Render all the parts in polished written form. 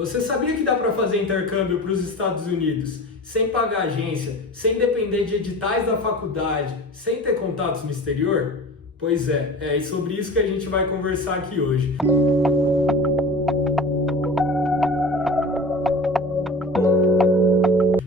Você sabia que dá para fazer intercâmbio para os Estados Unidos sem pagar agência, sem depender de editais da faculdade, sem ter contatos no exterior? Pois é sobre isso que a gente vai conversar aqui hoje.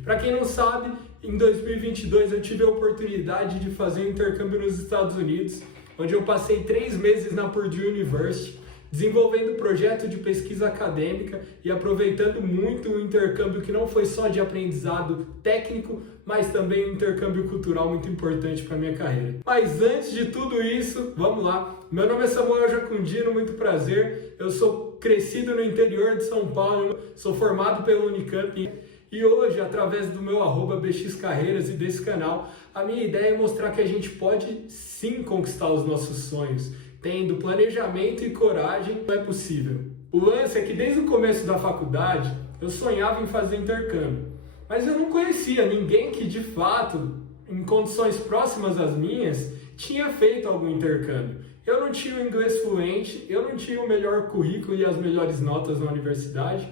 Para quem não sabe, em 2022 eu tive a oportunidade de fazer um intercâmbio nos Estados Unidos, onde eu passei 3 meses na Purdue University, desenvolvendo projeto de pesquisa acadêmica e aproveitando muito o intercâmbio que não foi só de aprendizado técnico, mas também um intercâmbio cultural muito importante para a minha carreira. Mas antes de tudo isso, vamos lá. Meu nome é Samuel Jacundino, muito prazer. Eu sou crescido no interior de São Paulo, sou formado pela Unicamp. E hoje, através do meu @bxcarreiras e desse canal, a minha ideia é mostrar que a gente pode sim conquistar os nossos sonhos. Tendo planejamento e coragem, não é possível. O lance é que desde o começo da faculdade, eu sonhava em fazer intercâmbio. Mas eu não conhecia ninguém que, de fato, em condições próximas às minhas, tinha feito algum intercâmbio. Eu não tinha o inglês fluente, eu não tinha o melhor currículo e as melhores notas na universidade,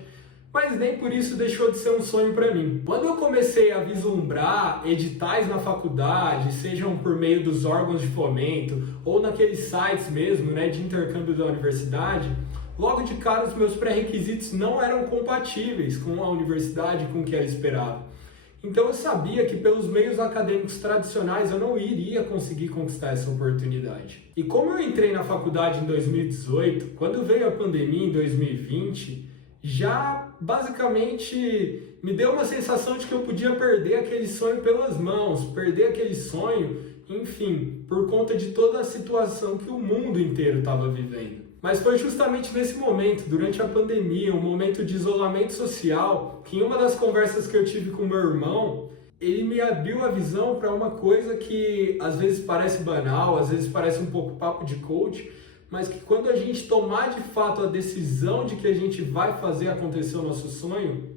mas nem por isso deixou de ser um sonho para mim. Quando eu comecei a vislumbrar editais na faculdade, sejam por meio dos órgãos de fomento ou naqueles sites mesmo, de intercâmbio da universidade, logo de cara os meus pré-requisitos não eram compatíveis com a universidade, com o que era esperado. Então eu sabia que pelos meios acadêmicos tradicionais eu não iria conseguir conquistar essa oportunidade. E como eu entrei na faculdade em 2018, quando veio a pandemia em 2020, já basicamente me deu uma sensação de que eu podia perder aquele sonho pelas mãos, perder aquele sonho, enfim, por conta de toda a situação que o mundo inteiro estava vivendo. Mas foi justamente nesse momento, durante a pandemia, um momento de isolamento social, que em uma das conversas que eu tive com meu irmão, ele me abriu a visão para uma coisa que às vezes parece banal, às vezes parece um pouco papo de coach, mas que quando a gente tomar de fato a decisão de que a gente vai fazer acontecer o nosso sonho,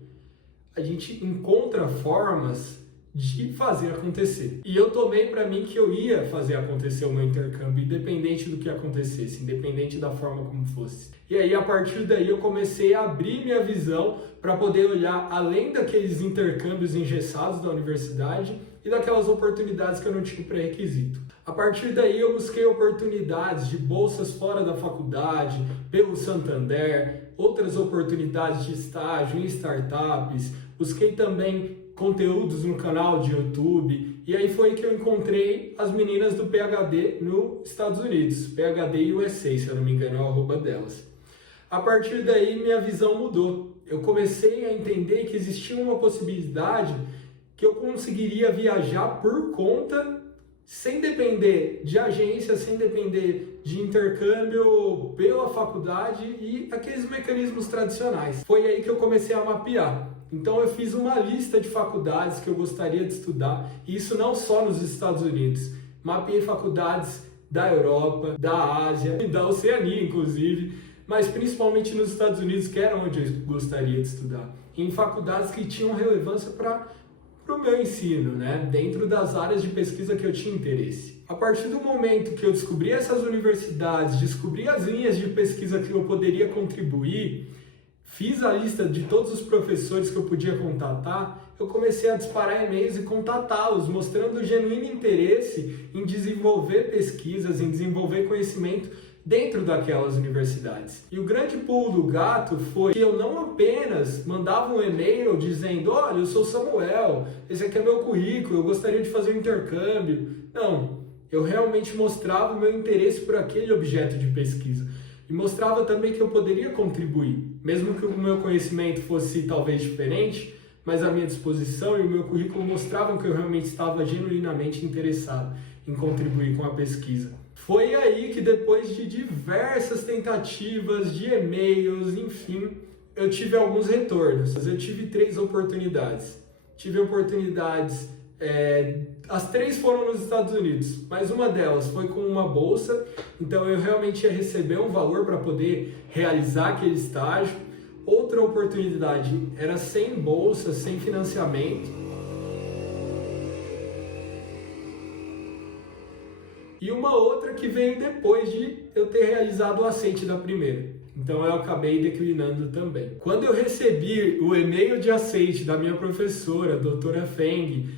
a gente encontra formas de fazer acontecer. E eu tomei para mim que eu ia fazer acontecer o meu intercâmbio, independente do que acontecesse, independente da forma como fosse. E aí, a partir daí, eu comecei a abrir minha visão para poder olhar além daqueles intercâmbios engessados da universidade e daquelas oportunidades que eu não tinha pré-requisito. A partir daí eu busquei oportunidades de bolsas fora da faculdade, pelo Santander, outras oportunidades de estágio em startups, busquei também conteúdos no canal de YouTube, e aí foi que eu encontrei as meninas do PhD nos Estados Unidos, PhD USA, se eu não me engano é o @ delas. A partir daí minha visão mudou, eu comecei a entender que existia uma possibilidade que eu conseguiria viajar por conta, sem depender de agência, sem depender de intercâmbio pela faculdade e aqueles mecanismos tradicionais. Foi aí que eu comecei a mapear. Então eu fiz uma lista de faculdades que eu gostaria de estudar, e isso não só nos Estados Unidos. Mapeei faculdades da Europa, da Ásia e da Oceania, inclusive, mas principalmente nos Estados Unidos, que era onde eu gostaria de estudar. Em faculdades que tinham relevância para o meu ensino, dentro das áreas de pesquisa que eu tinha interesse. A partir do momento que eu descobri essas universidades, descobri as linhas de pesquisa que eu poderia contribuir, fiz a lista de todos os professores que eu podia contatar, eu comecei a disparar e-mails e contatá-los, mostrando genuíno interesse em desenvolver pesquisas, em desenvolver conhecimento dentro daquelas universidades. E o grande pulo do gato foi que eu não apenas mandava um e-mail dizendo: olha, eu sou Samuel, esse aqui é meu currículo, eu gostaria de fazer um intercâmbio. Não, eu realmente mostrava o meu interesse por aquele objeto de pesquisa. E mostrava também que eu poderia contribuir, mesmo que o meu conhecimento fosse talvez diferente, mas a minha disposição e o meu currículo mostravam que eu realmente estava genuinamente interessado em contribuir com a pesquisa. Foi aí que, depois de diversas tentativas de e-mails, enfim, eu tive alguns retornos. Eu tive 3 oportunidades. Tive oportunidades, as 3 foram nos Estados Unidos, mas uma delas foi com uma bolsa, então eu realmente ia receber um valor para poder realizar aquele estágio. Outra oportunidade era sem bolsa, sem financiamento. E uma outra que veio depois de eu ter realizado o aceite da primeira. Então eu acabei declinando também. Quando eu recebi o e-mail de aceite da minha professora, a doutora Feng,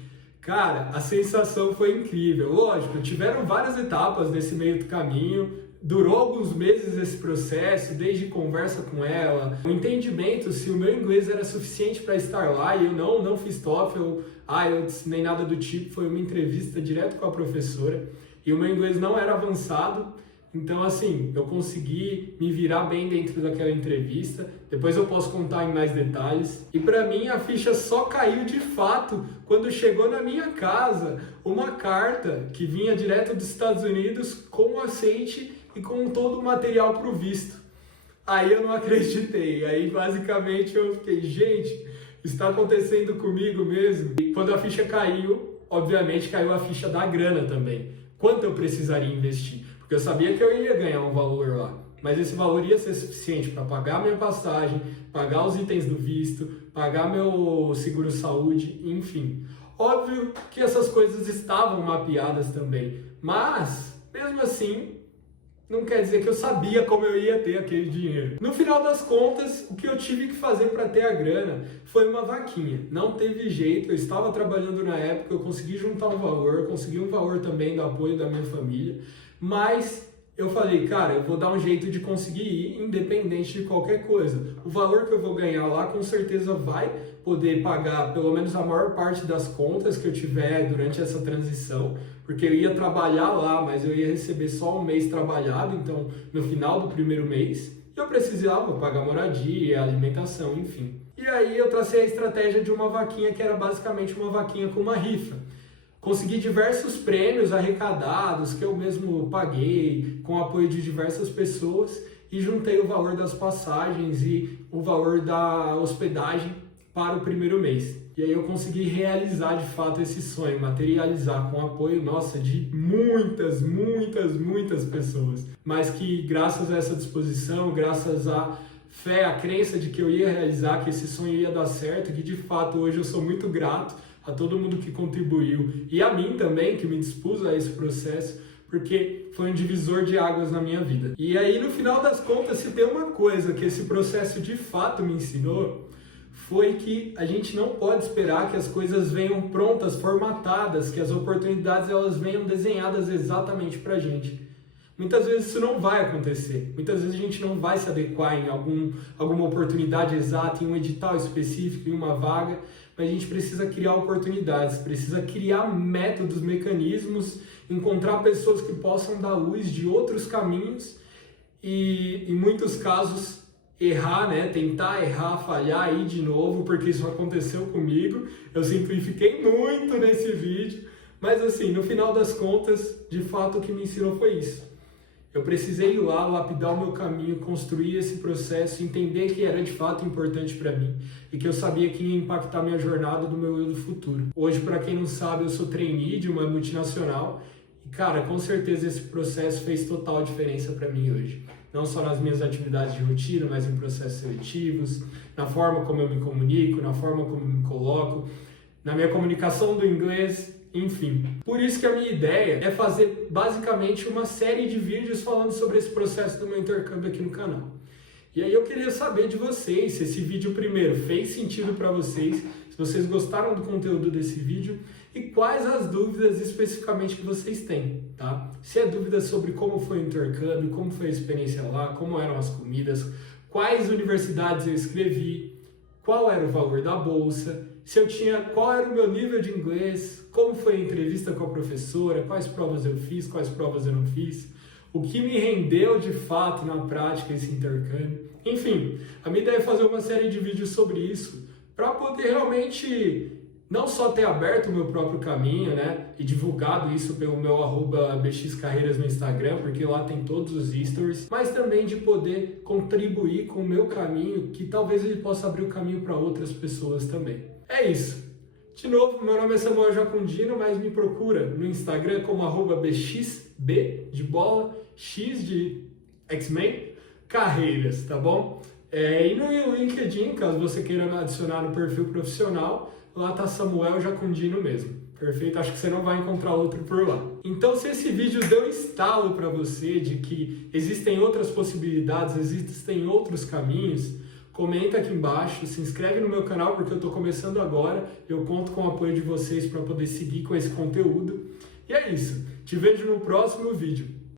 cara, a sensação foi incrível. Lógico, tiveram várias etapas nesse meio do caminho. Durou alguns meses esse processo, desde conversa com ela, o entendimento se o meu inglês era suficiente para estar lá, e eu não fiz TOEFL, IELTS, nem nada do tipo, foi uma entrevista direto com a professora, e o meu inglês não era avançado, então assim, eu consegui me virar bem dentro daquela entrevista, depois eu posso contar em mais detalhes, e para mim a ficha só caiu de fato quando chegou na minha casa uma carta que vinha direto dos Estados Unidos com o aceite e com todo o material para o visto. Aí eu não acreditei, aí basicamente eu fiquei, gente, está acontecendo comigo mesmo? E quando a ficha caiu, obviamente caiu a ficha da grana também. Quanto eu precisaria investir? Porque eu sabia que eu ia ganhar um valor lá, mas esse valor ia ser suficiente para pagar minha passagem, pagar os itens do visto, pagar meu seguro-saúde, enfim. Óbvio que essas coisas estavam mapeadas também, mas, mesmo assim, não quer dizer que eu sabia como eu ia ter aquele dinheiro. No final das contas, o que eu tive que fazer para ter a grana foi uma vaquinha. Não teve jeito, eu estava trabalhando na época, eu consegui juntar um valor, consegui um valor também do apoio da minha família, mas eu falei, cara, eu vou dar um jeito de conseguir ir independente de qualquer coisa. O valor que eu vou ganhar lá com certeza vai poder pagar pelo menos a maior parte das contas que eu tiver durante essa transição, porque eu ia trabalhar lá, mas eu ia receber só um mês trabalhado, então no final do primeiro mês eu precisava pagar moradia, alimentação, enfim. E aí eu tracei a estratégia de uma vaquinha que era basicamente uma vaquinha com uma rifa. Consegui diversos prêmios arrecadados que eu mesmo paguei, com o apoio de diversas pessoas, e juntei o valor das passagens e o valor da hospedagem para o primeiro mês. E aí eu consegui realizar de fato esse sonho, materializar com o apoio, nossa, de muitas pessoas. Mas que graças a essa disposição, graças à fé, à crença de que eu ia realizar, que esse sonho ia dar certo, que de fato hoje eu sou muito grato a todo mundo que contribuiu e a mim também, que me dispus a esse processo, porque foi um divisor de águas na minha vida. E aí, no final das contas, se tem uma coisa que esse processo de fato me ensinou, foi que a gente não pode esperar que as coisas venham prontas, formatadas, que as oportunidades elas venham desenhadas exatamente pra gente. Muitas vezes isso não vai acontecer, muitas vezes a gente não vai se adequar em alguma oportunidade exata, em um edital específico, em uma vaga, mas a gente precisa criar oportunidades, precisa criar métodos, mecanismos, encontrar pessoas que possam dar luz de outros caminhos e, em muitos casos, errar, né? Tentar errar, falhar, ir de novo, porque isso aconteceu comigo. Eu simplifiquei muito nesse vídeo, mas assim, no final das contas, de fato o que me ensinou foi isso. Eu precisei ir lá, lapidar o meu caminho, construir esse processo, entender que era de fato importante para mim e que eu sabia que ia impactar minha jornada do meu eu do futuro. Hoje, para quem não sabe, eu sou trainee de uma multinacional e, cara, com certeza esse processo fez total diferença para mim hoje. Não só nas minhas atividades de rotina, mas em processos seletivos, na forma como eu me comunico, na forma como eu me coloco, na minha comunicação do inglês, enfim. Por isso que a minha ideia é fazer basicamente uma série de vídeos falando sobre esse processo do meu intercâmbio aqui no canal. E aí eu queria saber de vocês se esse vídeo primeiro fez sentido para vocês, se vocês gostaram do conteúdo desse vídeo e quais as dúvidas especificamente que vocês têm, tá? Se é dúvida sobre como foi o intercâmbio, como foi a experiência lá, como eram as comidas, quais universidades eu escrevi, qual era o valor da bolsa, qual era o meu nível de inglês, como foi a entrevista com a professora, quais provas eu fiz, quais provas eu não fiz, o que me rendeu de fato na prática esse intercâmbio. Enfim, a minha ideia é fazer uma série de vídeos sobre isso, para poder realmente não só ter aberto o meu próprio caminho, né, e divulgado isso pelo meu @bxcarreiras no Instagram, porque lá tem todos os stories, mas também de poder contribuir com o meu caminho, que talvez ele possa abrir o caminho para outras pessoas também. É isso. De novo, meu nome é Samuel Jacundino, mas me procura no Instagram como @bxb de bola, x de X-Men, carreiras, tá bom? E no LinkedIn, caso você queira me adicionar no perfil profissional, lá tá Samuel Jacundino mesmo. Perfeito? Acho que você não vai encontrar outro por lá. Então, se esse vídeo deu estalo para você de que existem outras possibilidades, existem outros caminhos, comenta aqui embaixo, se inscreve no meu canal porque eu estou começando agora, eu conto com o apoio de vocês para poder seguir com esse conteúdo. E é isso, te vejo no próximo vídeo.